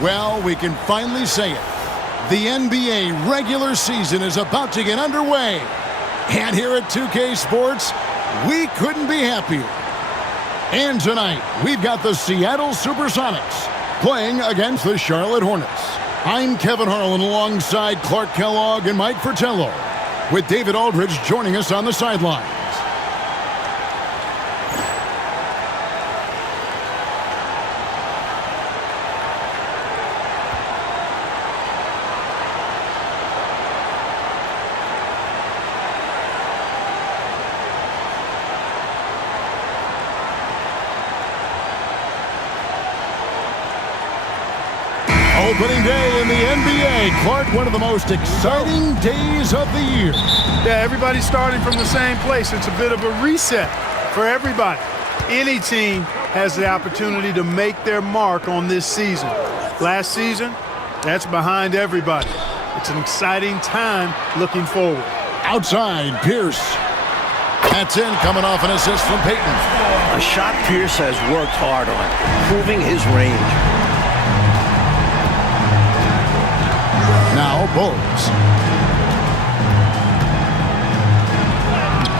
Well, we can finally say it. The NBA regular season is about to get underway. And here at 2K Sports, we couldn't be happier. And tonight, we've got the Seattle Supersonics playing against the Charlotte Hornets. I'm Kevin Harlan alongside Clark Kellogg and Mike Fratello, with David Aldridge joining us on the sidelines. Opening day in the NBA. Clark, one of the most exciting days of the year. Yeah, everybody's starting from the same place. It's a bit of a reset for everybody. Any team has the opportunity to make their mark on this season. Last season, that's behind everybody. It's an exciting time looking forward. Outside, Pierce. That's in, coming off an assist from Payton. A shot Pierce has worked hard on, proving his range. Now Bowles.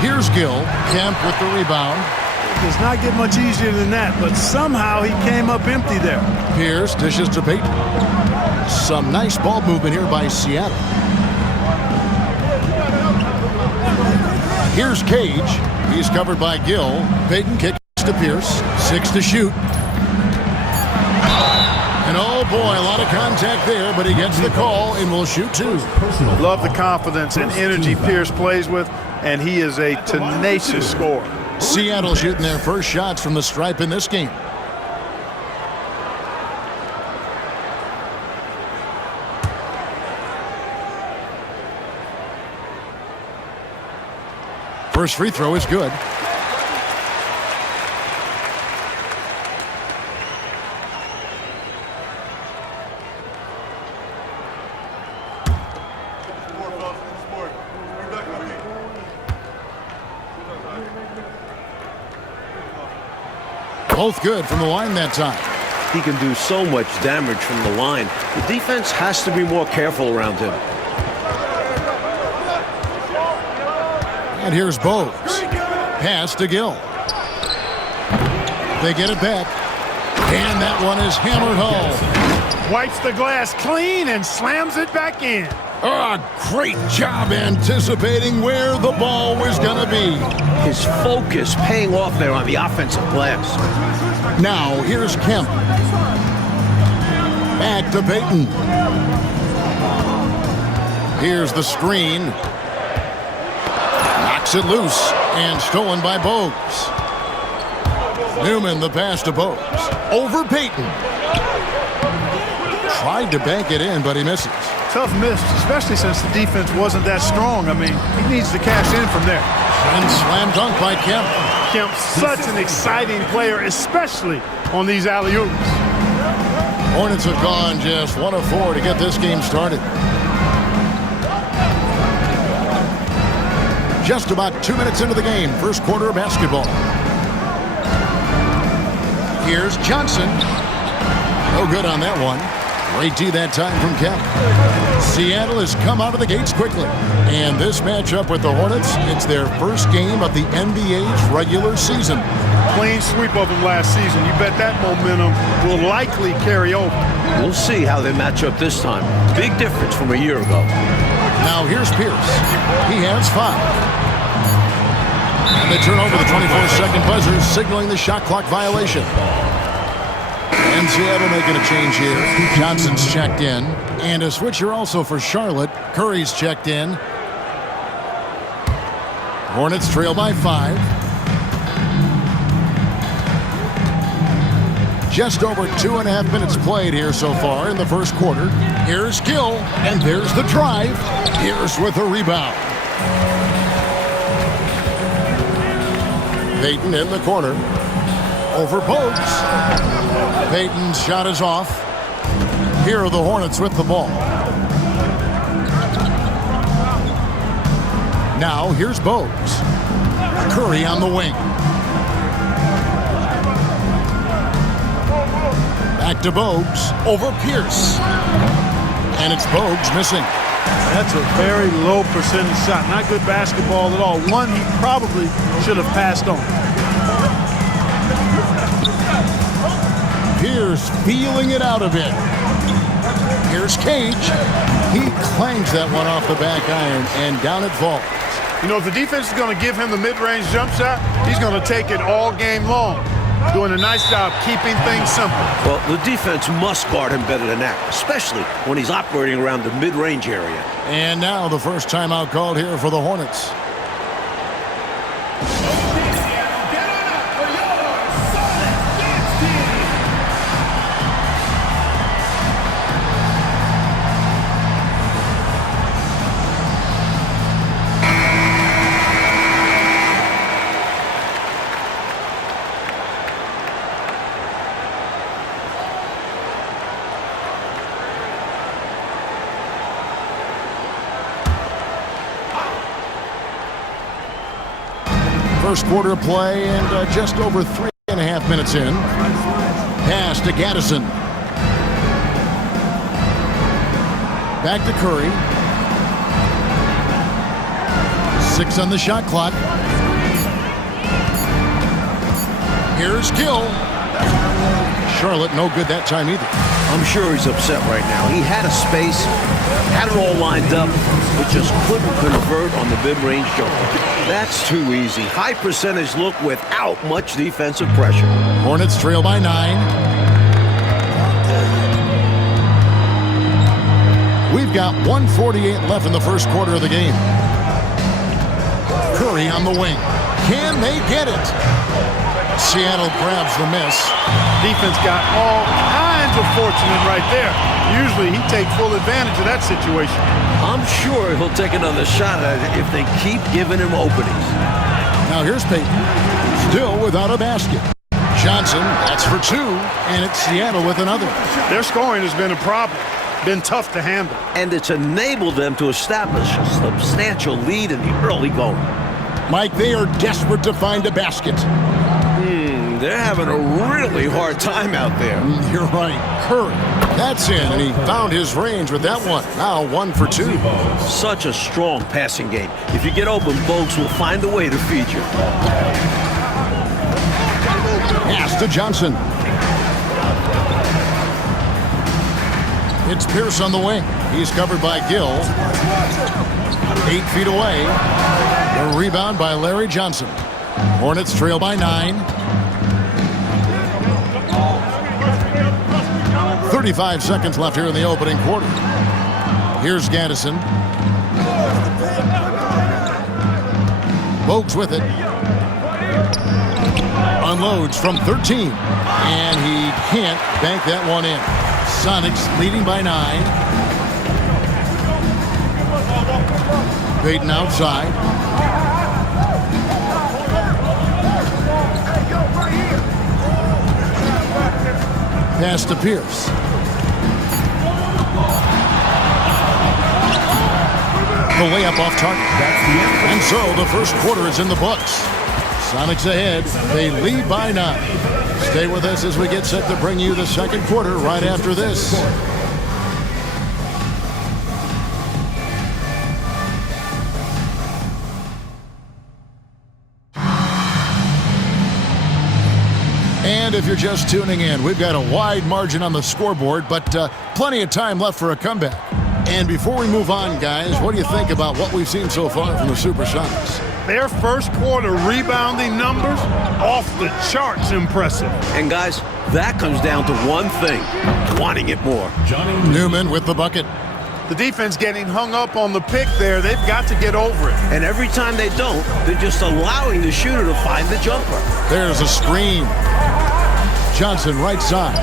Here's Gill. Kemp with the rebound. It does not get much easier than that, but somehow he came up empty there. Pierce dishes to Payton. Some nice ball movement here by Seattle. Here's Cage. He's covered by Gill. Payton kicks to Pierce. 6 to shoot. And oh boy, a lot of contact there, but he gets the call and will shoot 2. Love the confidence and energy Pierce plays with, and he is a tenacious scorer. Seattle shooting their first shots from the stripe in this game. First free throw is good. Both good from the line that time. He can do so much damage from the line. The defense has to be more careful around him. And here's Bowles. Pass to Gill. They get it back. And that one is hammered home. Wipes the glass clean and slams it back in. Oh, great job anticipating where the ball was going to be. His focus paying off there on the offensive glass. Now, here's Kemp. Back to Payton. Here's the screen. Knocks it loose and stolen by Bowles. Newman, the pass to Bowles. Over Payton. Tried to bank it in, but he misses. Tough miss, especially since the defense wasn't that strong. I mean, he needs to cash in from there. And slam dunk by Kemp. Kemp, such an exciting player, especially on these alley-oops. Hornets have gone just 1 of 4 to get this game started. Just about 2 minutes into the game, first quarter of basketball. Here's Johnson. No good on that one. Great D that time from Kemp. Seattle has come out of the gates quickly. And this matchup with the Hornets, it's their first game of the NBA's regular season. Clean sweep of them last season. You bet that momentum will likely carry over. We'll see how they match up this time. Big difference from a year ago. Now here's Pierce. He has 5. And they turn over the 24-second buzzer, signaling the shot clock violation. And Seattle making a change here. Johnson's checked in. And a switcher also for Charlotte. Curry's checked in. Hornets trail by 5. Just over 2.5 minutes played here so far in the first quarter. Here's Gill, and there's the drive. Here's with a rebound. Payton in the corner. Over Bowles. Payton's shot is off. Here are the Hornets with the ball. Now here's Bowles. Curry on the wing. Back to Bogues. Over Pierce. And it's Bogues missing. That's a very low percentage shot. Not good basketball at all. One he probably should have passed on. Pierce feeling it out a bit. Here's Cage. He clangs that one off the back iron, and down it falls. You know, if the defense is going to give him the mid-range jump shot, he's going to take it all game long. Doing a nice job keeping things simple. Well, the defense must guard him better than that, especially when he's operating around the mid-range area. And now the first timeout called here for the Hornets. First quarter of play and just over 3.5 minutes in. Pass to Gaddison. Back to Curry. 6 on the shot clock. Here's Gill. Charlotte no good that time either. I'm sure he's upset right now. He had a space, had it all lined up, but just couldn't convert on the mid-range jumper. That's too easy. High percentage look without much defensive pressure. Hornets trail by 9. We've got 1:48 left in the first quarter of the game. Curry on the wing. Can they get it? Seattle grabs the miss. Defense got all kinds of fortunate right there. Usually he takes full advantage of that situation. I'm sure he'll take another shot at it if they keep giving him openings. Now here's Payton. Still without a basket. Johnson, that's for 2, and it's Seattle with another. Their scoring has been a problem. Been tough to handle. And it's enabled them to establish a substantial lead in the early going. Mike, they are desperate to find a basket. They're having a really hard time out there. You're right. Curry. That's in, and he found his range with that one. Now 1 for 2. Such a strong passing game. If you get open, Bogues will find a way to feed you. Pass to Johnson. It's Pierce on the wing. He's covered by Gill. 8 feet away. The rebound by Larry Johnson. Hornets trail by 9. 35 seconds left here in the opening quarter. Here's Gaddison. Bogues with it. Unloads from 13. And he can't bank that one in. Sonics leading by 9. Payton outside. Pass to Pierce. The layup off target. And so the first quarter is in the books. Sonics ahead. They lead by 9. Stay with us as we get set to bring you the second quarter right after this. And if you're just tuning in, we've got a wide margin on the scoreboard, but plenty of time left for a comeback. And before we move on, guys, what do you think about what we've seen so far from the Supersonics? Their first quarter rebounding numbers off the charts impressive. And guys, that comes down to one thing, wanting it more. Newman with the bucket. The defense getting hung up on the pick there. They've got to get over it. And every time they don't, they're just allowing the shooter to find the jumper. There's a screen. Johnson right side.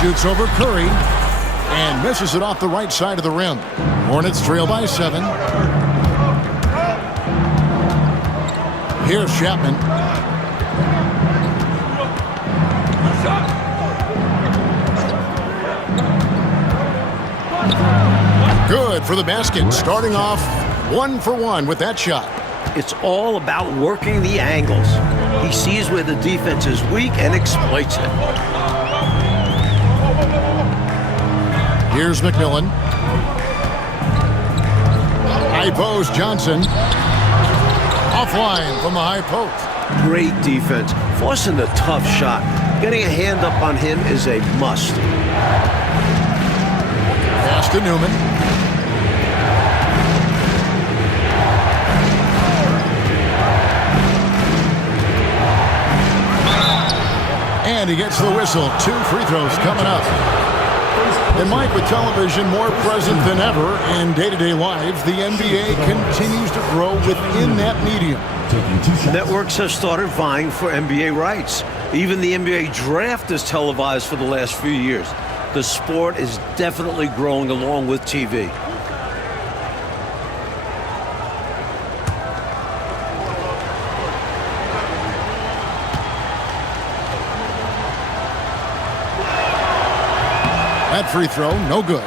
Shoots over Curry and misses it off the right side of the rim. Hornets trail by 7. Here's Chapman. Good for the basket. Starting off 1 for 1 with that shot. It's all about working the angles. He sees where the defense is weak and exploits it. Here's McMillan. High post, Johnson. Offline from the high post. Great defense. Forcing a tough shot. Getting a hand up on him is a must. Pass to Newman. And he gets the whistle. 2 free throws coming up. And Mike, with television more present than ever in day-to-day life, the NBA continues to grow within that medium. Networks have started vying for NBA rights. Even the NBA draft is televised for the last few years. The sport is definitely growing along with TV. That free throw, no good.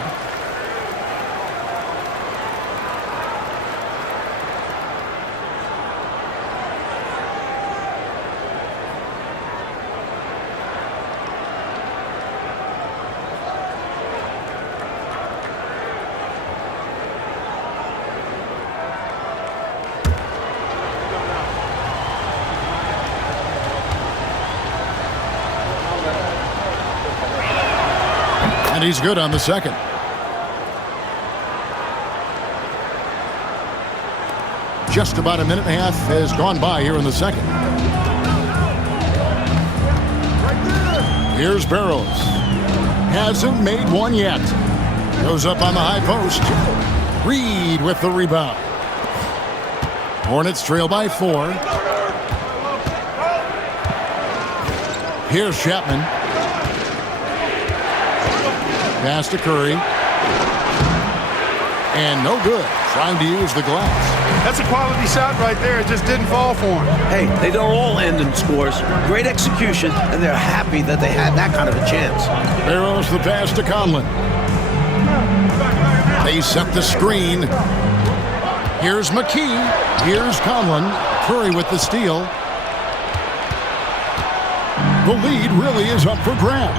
And he's good on the second. Just about a minute and a half has gone by here in the second. Here's Barrows. Hasn't made one yet. Goes up on the high post. Reed with the rebound. Hornets trail by 4. Here's Chapman. Pass to Curry. And no good. Trying to use the glass. That's a quality shot right there. It just didn't fall for him. Hey, they don't all end in scores. Great execution, and they're happy that they had that kind of a chance. Barrows the pass to Conlon. They set the screen. Here's McKee. Here's Conlon. Curry with the steal. The lead really is up for grabs.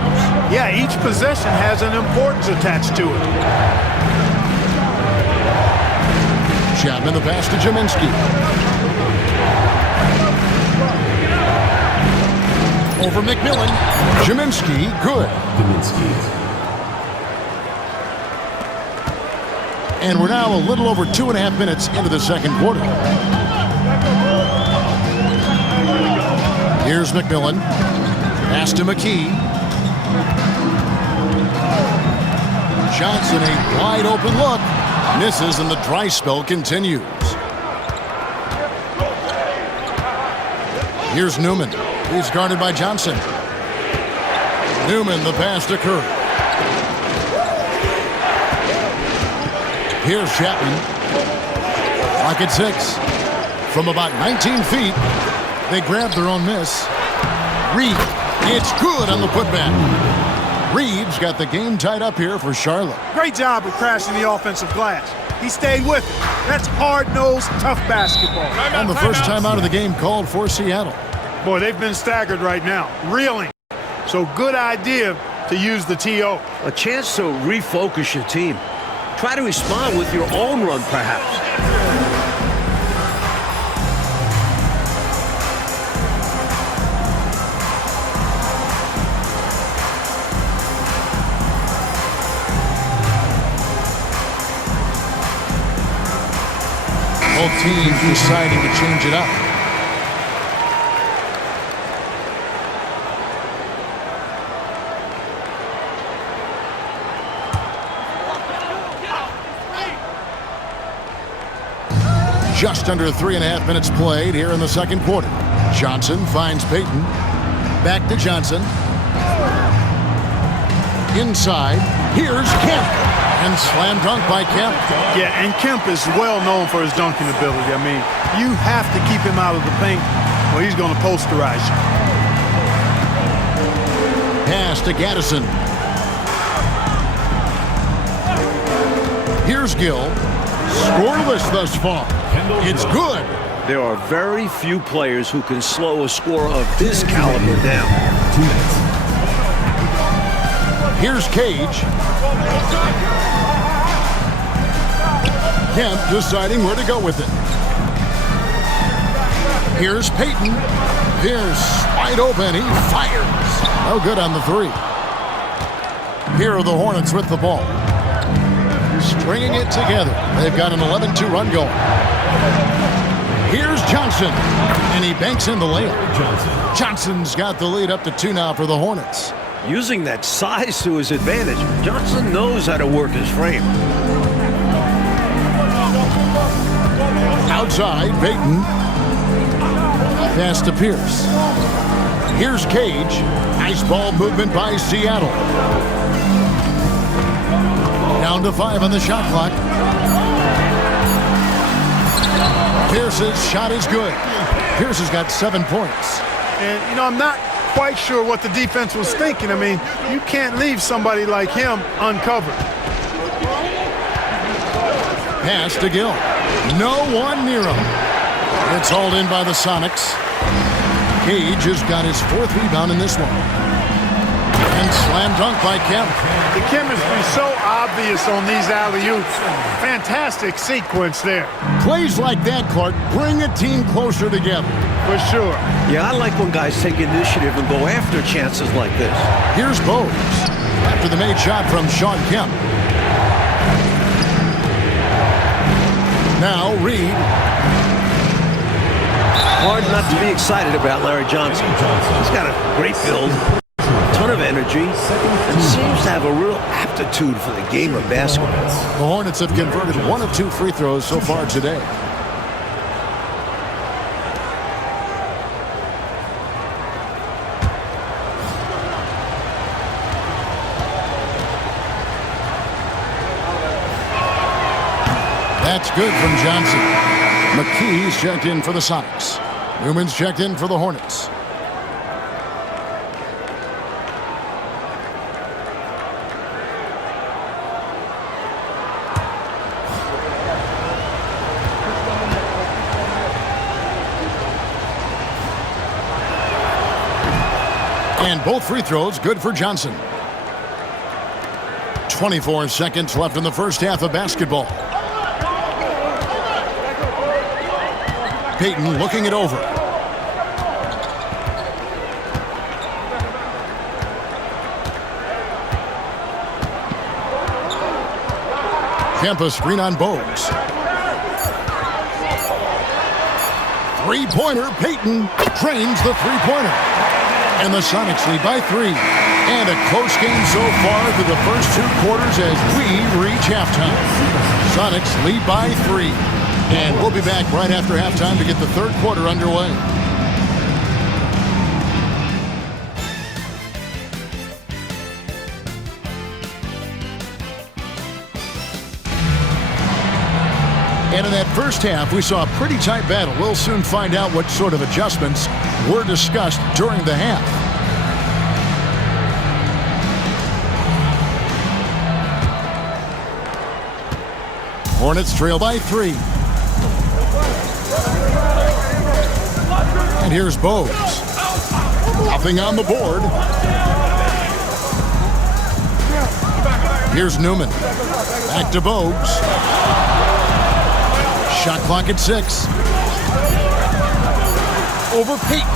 Yeah, each possession has an importance attached to it. Chapman the pass to Jaminski. Over McMillan. Jaminski, good. And we're now a little over 2.5 minutes into the second quarter. Here's McMillan. Pass to McKee. Johnson, a wide open look. Misses, and the dry spell continues. Here's Newman. He's guarded by Johnson. Newman, the pass to Curry. Here's Chapman. Clock at 6. From about 19 feet, they grab their own miss. Reed. It's good on the putback. Reed's got the game tied up here for Charlotte. Great job of crashing the offensive glass. He stayed with it. That's hard-nosed, tough basketball. And the first time out of the game called for Seattle. Boy, they've been staggered right now. Reeling. So good idea to use the TO. A chance to refocus your team. Try to respond with your own run, perhaps. Both teams deciding to change it up. Just under 3.5 minutes played here in the second quarter. Johnson finds Payton. Back to Johnson. Inside. Here's Kemp. And slam dunk by Kemp. Yeah, and Kemp is well known for his dunking ability. I mean, you have to keep him out of the paint, or he's going to posterize you. Pass to Gaddison. Here's Gill. Scoreless thus far. It's good. There are very few players who can slow a scorer of this caliber down. Here's Cage. Kemp deciding where to go with it. Here's Payton. Pierce wide open. He fires. No good on the three. Here are the Hornets with the ball. Stringing it together. They've got an 11-2 run going. Here's Johnson. And he banks in the layup. Johnson's got the lead up to 2 now for the Hornets. Using that size to his advantage, Johnson knows how to work his frame. Outside, Payton. Pass to Pierce. Here's Cage. Nice ball movement by Seattle. Down to 5 on the shot clock. Pierce's shot is good. Pierce has got 7 points. And, you know, I'm not quite sure what the defense was thinking. I mean, you can't leave somebody like him uncovered. Pass to Gill. No one near him. It's hauled in by the Sonics. Cage has got his 4th rebound in this one. And slam dunk by Kemp. The chemistry so obvious on these alley-oops. Fantastic sequence there. Plays like that, Clark, bring a team closer together. For sure. Yeah, I like when guys take initiative and go after chances like this. Here's Bowes after the made shot from Sean Kemp. Now Reed. Hard not to be excited about Larry Johnson. He's got a great build, a ton of energy, and seems to have a real aptitude for the game of basketball. The Hornets have converted 1 of 2 free throws so far today. That's good from Johnson. McKee's checked in for the Sonics. Newman's checked in for the Hornets. And both free throws good for Johnson. 24 seconds left in the first half of basketball. Payton looking it over. Kemp a screen on Bowes. Three-pointer, Payton drains the three-pointer. And the Sonics lead by 3. And a close game so far through the first 2 quarters as we reach halftime. Sonics lead by 3. And we'll be back right after halftime to get the 3rd quarter underway. And in that first half, we saw a pretty tight battle. We'll soon find out what sort of adjustments were discussed during the half. Hornets trail by 3. And here's Bowes. Nothing on the board. Here's Newman. Back to Bowes. Shot clock at 6. Over Payton.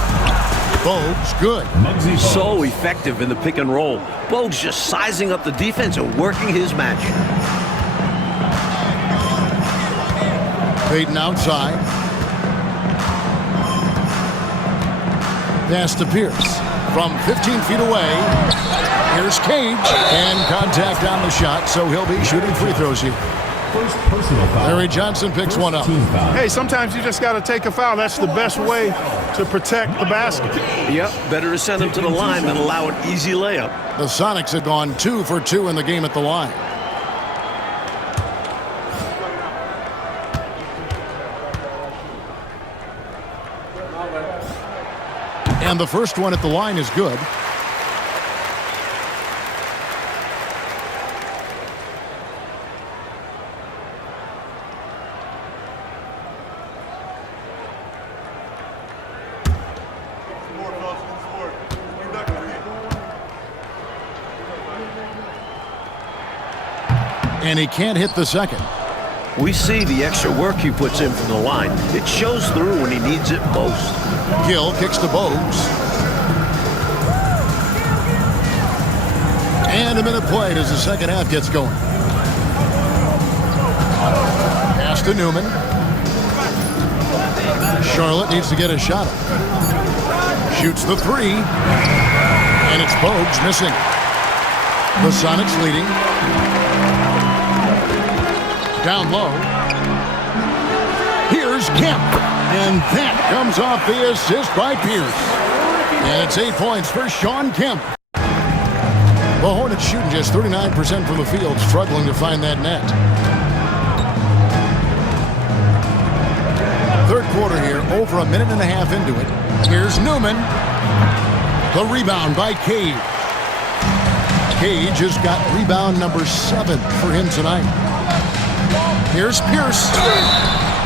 Bowes, good. So effective in the pick and roll. Bowes just sizing up the defense and working his magic. Payton outside. Pass to Pierce. From 15 feet away. Here's Cage. And contact on the shot, so he'll be shooting free throws here. First personal foul. Larry Johnson picks one up. Hey, sometimes you just got to take a foul. That's the best way to protect the basket. Yep, better to send him to the line than allow an easy layup. The Sonics have gone 2 for 2 in the game at the line. And the first one at the line is good. And he can't hit the second. We see the extra work he puts in from the line. It shows through when he needs it most. Gill kicks to Bogues. And a minute played as the second half gets going. Pass to Newman. Charlotte needs to get a shot up. Shoots the three. And it's Bogues missing. The Sonics leading. Down low. Here's Kemp. And that comes off the assist by Pierce. And it's 8 points for Shawn Kemp. The Hornets shooting just 39% from the field, struggling to find that net. Third quarter here, over a minute and a half into it. Here's Newman. The rebound by Cage. Cage has got rebound number 7 for him tonight. Here's Pierce.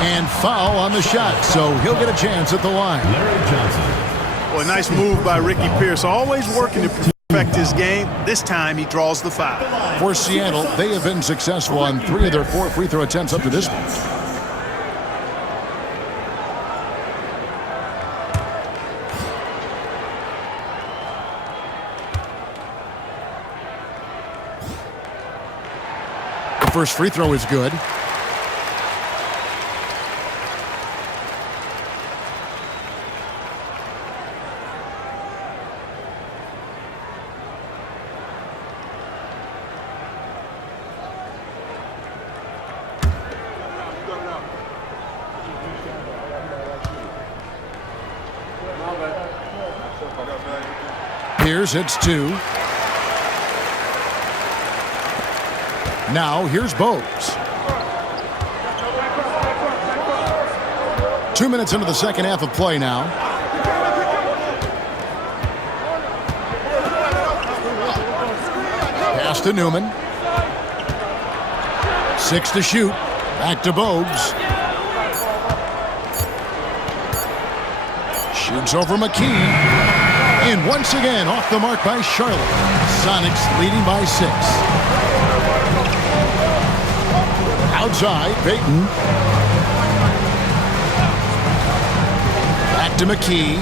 And foul on the shot, so he'll get a chance at the line. Larry Johnson. Well, a nice move by Ricky Pierce. Always working to perfect his game. This time he draws the foul. For Seattle, they have been successful on 3 of their 4 free throw attempts up to this point. The first free throw is good. Pierce hits 2. Now here's Bogues. 2 minutes into the second half of play now. Pass to Newman. 6 to shoot. Back to Bogues. Shoots over McKee. And once again, off the mark by Charlotte. Sonics leading by 6. Outside, Payton. Back to McKee.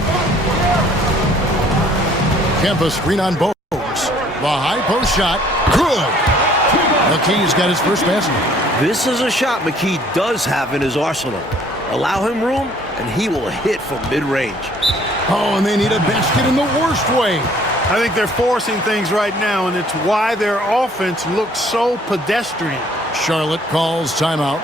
Kemp screen on Bogues. The high post shot. Good. McKee's got his first basket. This is a shot McKee does have in his arsenal. Allow him room, and he will hit from mid-range. Oh, and they need a basket in the worst way. I think they're forcing things right now, and it's why their offense looks so pedestrian. Charlotte calls timeout.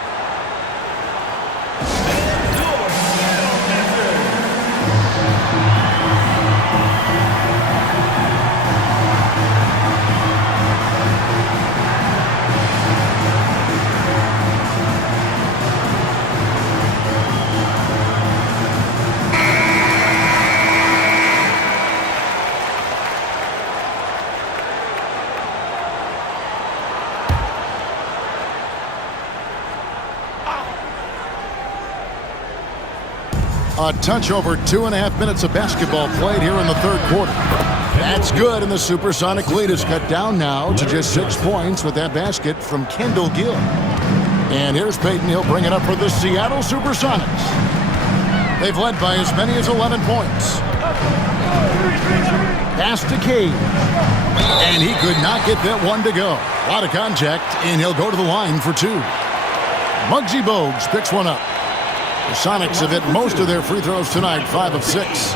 A touch over 2.5 minutes of basketball played here in the third quarter. That's good, and the Supersonic lead is cut down now to just 6 points with that basket from Kendall Gill. And here's Payton. He'll bring it up for the Seattle Supersonics. They've led by as many as 11 points. Pass to Cage. And he could not get that one to go. A lot of contact, and he'll go to the line for 2. Muggsy Bogues picks one up. The Sonics have hit most of their free throws tonight, 5 of 6.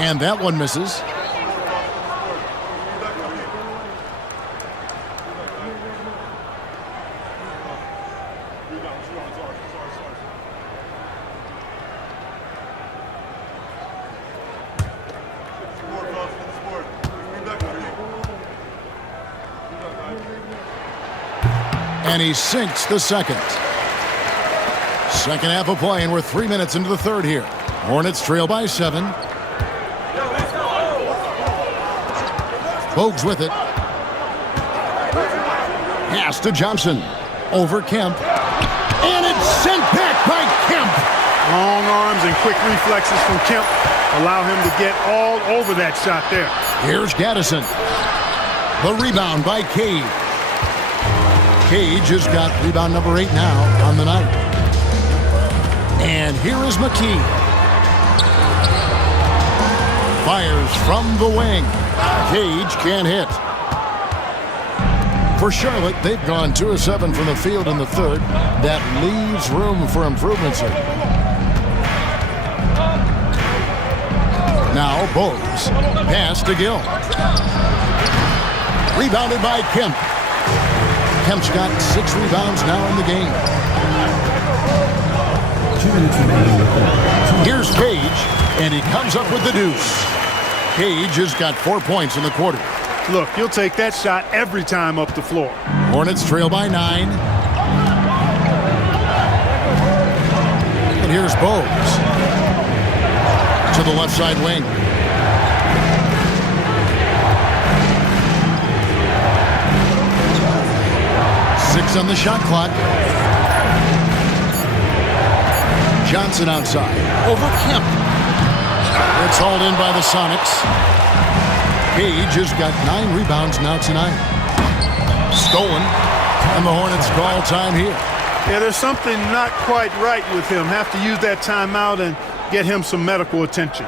And that one misses. And he sinks the second. Second half of play, and we're 3 minutes into the third here. Hornets trail by 7. Bogues with it. Pass to Johnson. Over Kemp. And it's sent back by Kemp. Long arms and quick reflexes from Kemp allow him to get all over that shot there. Here's Gaddison. The rebound by Cage. Cage has got rebound number 8 now on the night. And here is McKee. Fires from the wing. Cage can't hit. For Charlotte, they've gone 2 of 7 from the field in the third. That leaves room for improvements here. Now Bowes. Pass to Gill. Rebounded by Kemp. Kemp's got 6 rebounds now in the game. 2 minutes remaining. Here's Cage, and he comes up with the deuce. Cage has got 4 points in the quarter. Look, he'll take that shot every time up the floor. Hornets trail by 9. And here's Bowes. To the left side wing. Six on the shot clock. Johnson outside. Over Kemp. It's hauled in by the Sonics. Cage has got 9 rebounds now tonight. Stolen. And the Hornets call time here. Yeah, there's something not quite right with him. Have to use that timeout and get him some medical attention.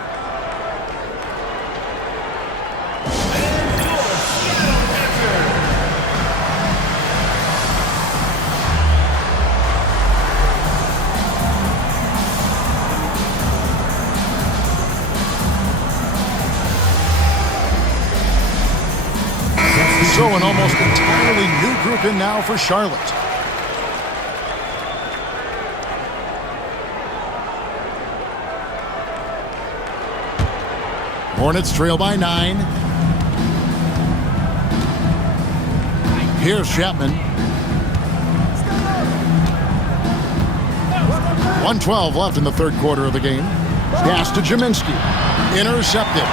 So an almost entirely new group in now for Charlotte. Hornets trail by 9. Here's Chapman. 1:12 left in the third quarter of the game. Pass to Jaminski. Intercepted.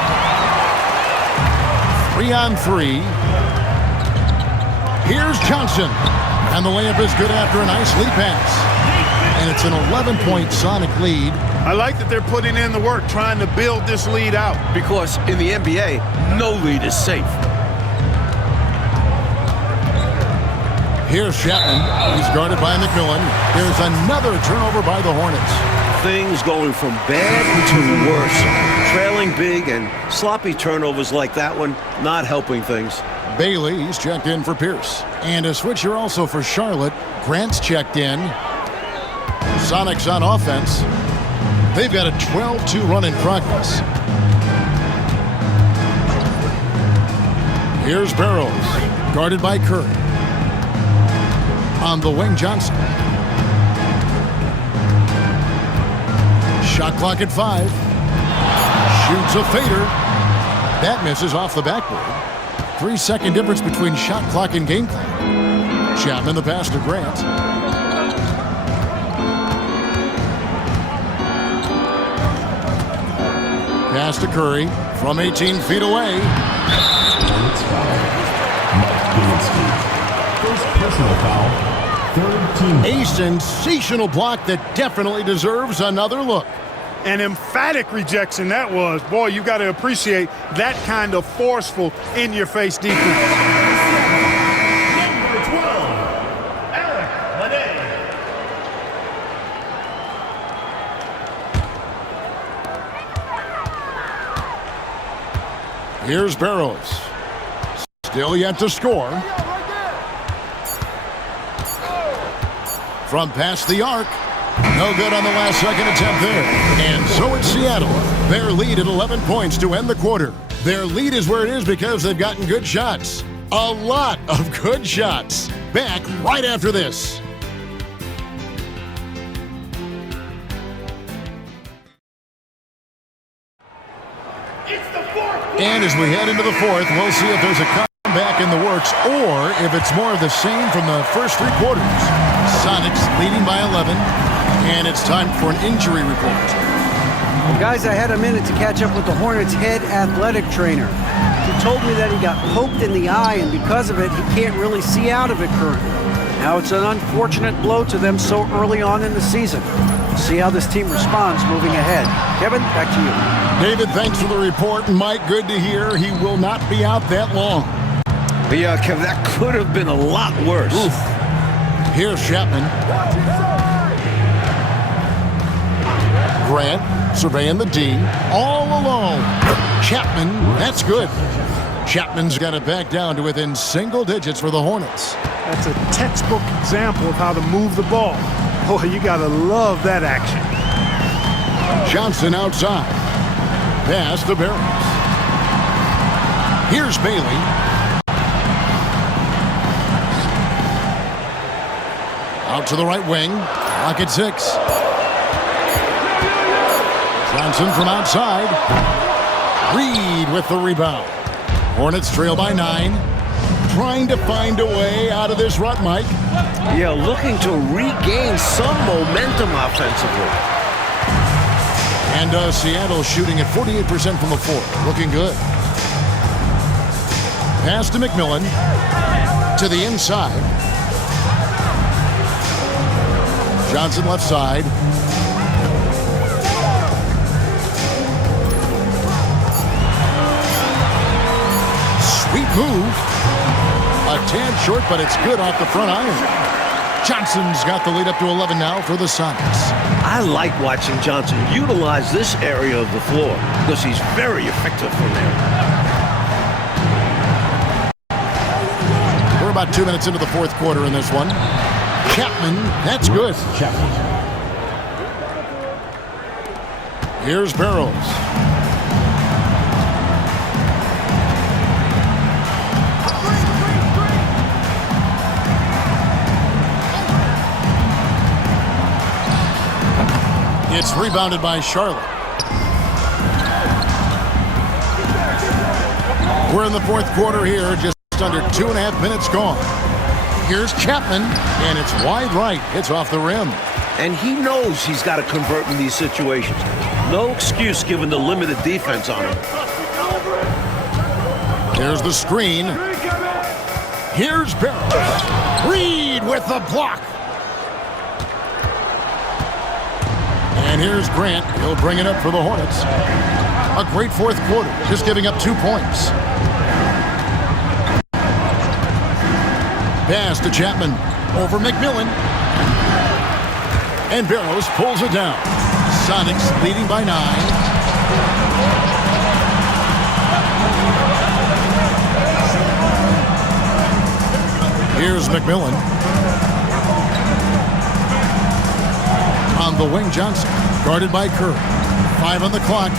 3-on-3. Here's Johnson. And the layup is good after a nice lead pass. And it's an 11-point Sonic lead. I like that they're putting in the work, trying to build this lead out. Because in the NBA, no lead is safe. Here's Chapman. He's guarded by McMillan. Here's another turnover by the Hornets. Things going from bad to worse. Trailing big and sloppy turnovers like that one, not helping things. Bailey, he's checked in for Pierce. And a switcher also for Charlotte. Grant's checked in. Sonics on offense. They've got a 12-2 run in progress. Here's Barrows, guarded by Curry. On the wing, Johnson. Shot clock at 5. Shoots a fader. That misses off the backboard. 3-second difference between shot clock and game clock. Chapman the pass to Grant. Pass to Curry from 18 feet away. First personal foul. Third team. A sensational block that definitely deserves another look. An emphatic rejection that was. Boy, you got to appreciate that kind of forceful, in-your-face defense. Number 12, Eric Lene. Here's Barrows. Still yet to score. From past the arc. No good on the last second attempt there. And so it's Seattle. Their lead at 11 points to end the quarter. Their lead is where it is because they've gotten good shots. A lot of good shots. Back right after this. And as we head into the fourth, we'll see if there's a comeback in the works or if it's more of the same from the first 3 quarters. Sonics leading by 11. And it's time for an injury report. Well, guys, I had a minute to catch up with the Hornets' head athletic trainer. He told me that he got poked in the eye, and because of it, he can't really see out of it currently. Now, it's an unfortunate blow to them so early on in the season. We'll see how this team responds moving ahead. Kevin, back to you. David, thanks for the report. And Mike, good to hear he will not be out that long. Yeah, Kevin, that could have been a lot worse. Oof. Here's Chapman. Grant surveying the D. All alone. Chapman, that's good. Chapman's got it back down to within single digits for the Hornets. That's a textbook example of how to move the ball. Boy, you got to love that action. Johnson outside. Pass to Barrows. Here's Bailey. Out to the right wing. Clock at 6. Johnson from outside. Reed with the rebound. Hornets trail by 9. Trying to find a way out of this rut, Mike. Yeah, looking to regain some momentum offensively. And Seattle shooting at 48% from the floor. Looking good. Pass to McMillan. To the inside. Johnson left side. Sweet move. A tad short, but it's good off the front iron. Johnson's got the lead up to 11 now for the Sonics. I like watching Johnson utilize this area of the floor because he's very effective from there. We're about 2 minutes into the fourth quarter in this one. Chapman, that's good. Here's Barrows. It's rebounded by Charlotte. We're in the fourth quarter here, just under 2.5 minutes gone. Here's Chapman, and it's wide right. It's off the rim. And he knows he's got to convert in these situations. No excuse given the limited defense on him. There's the screen. Here's Barrows. Reed with the block. And here's Grant. He'll bring it up for the Hornets. A great fourth quarter, just giving up 2 points. Pass to Chapman. Over McMillan. And Barrows pulls it down. Sonics leading by 9. Here's McMillan. On the wing, Johnson. Guarded by Kerr. 5 on the clock.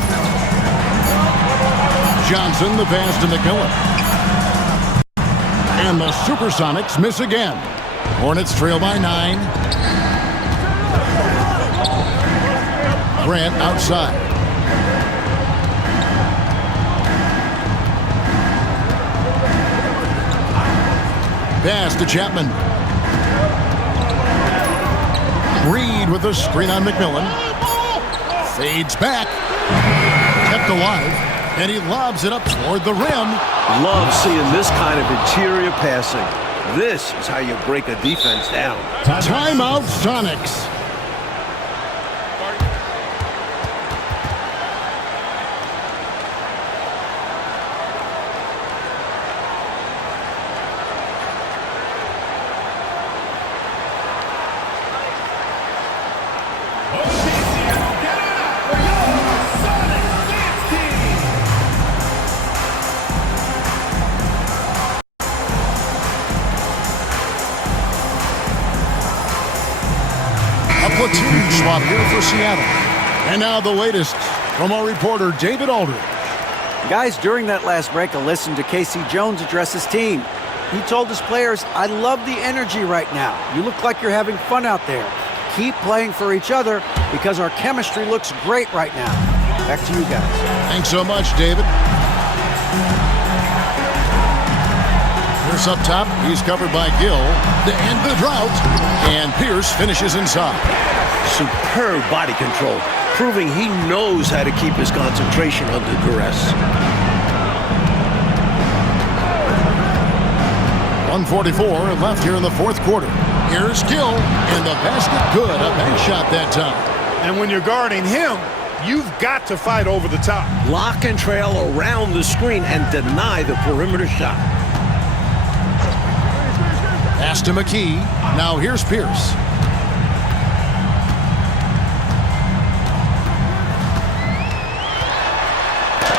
Johnson, the pass to McMillan. And the Supersonics miss again. Hornets trail by 9. Grant outside. Pass to Chapman. Reed with a screen on McMillan. Fades back. Kept alive. And he lobs it up toward the rim. Love seeing this kind of interior passing. This is how you break a defense down. Timeout, Sonics. Platoon swap here for Seattle. And now the latest from our reporter, David Aldridge. Guys, during that last break, I listened to Casey Jones address his team. He told his players, I love the energy right now. You look like you're having fun out there. Keep playing for each other because our chemistry looks great right now. Back to you guys. Thanks so much, David. Pierce up top. He's covered by Gill to end the drought. And Pierce finishes inside. Superb body control, proving he knows how to keep his concentration under duress. 1:44 left here in the fourth quarter. Here's Gill, and the basket good. A bank shot that time. And when you're guarding him, you've got to fight over the top. Lock and trail around the screen and deny the perimeter shot. Pass to McKee. Now here's Pierce.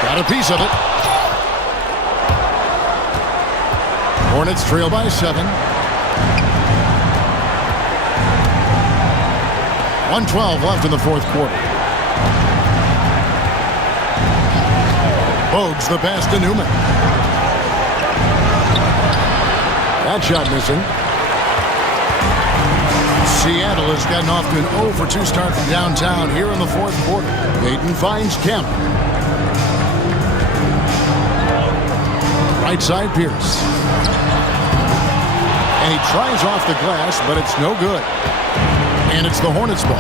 Got a piece of it. Hornets trail by 7. 1:12 left in the fourth quarter. Bogues the pass to Newman. That shot missing. Seattle has gotten off to an 0 for 2 start from downtown here in the fourth quarter. Payton finds Kemp. Right side Pierce. And he tries off the glass, but it's no good. And it's the Hornets ball.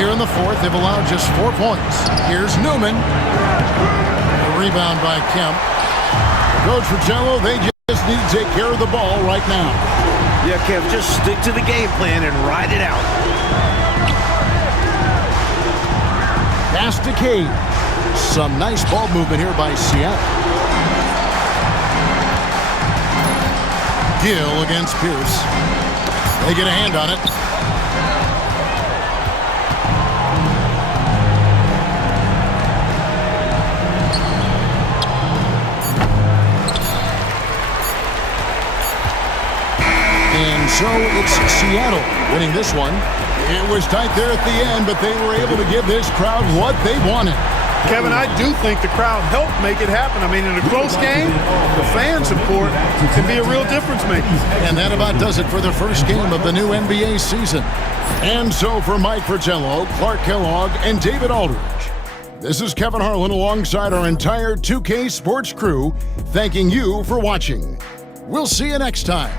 Here in the fourth, they've allowed just 4 points. Here's Newman. A rebound by Kemp. Coach Fratello, they just need to take care of the ball right now. Yeah, Kev, just stick to the game plan and ride it out. Pass to Cade. Some nice ball movement here by Seattle. Gill against Pierce. They get a hand on it. And so it's Seattle winning this one. It was tight there at the end, but they were able to give this crowd what they wanted. Kevin, I do think the crowd helped make it happen. I mean, in a close game, the fan support can be a real difference maker. And that about does it for the first game of the new NBA season. And so for Mike Fratello, Clark Kellogg, and David Aldridge, this is Kevin Harlan alongside our entire 2K Sports crew, thanking you for watching. We'll see you next time.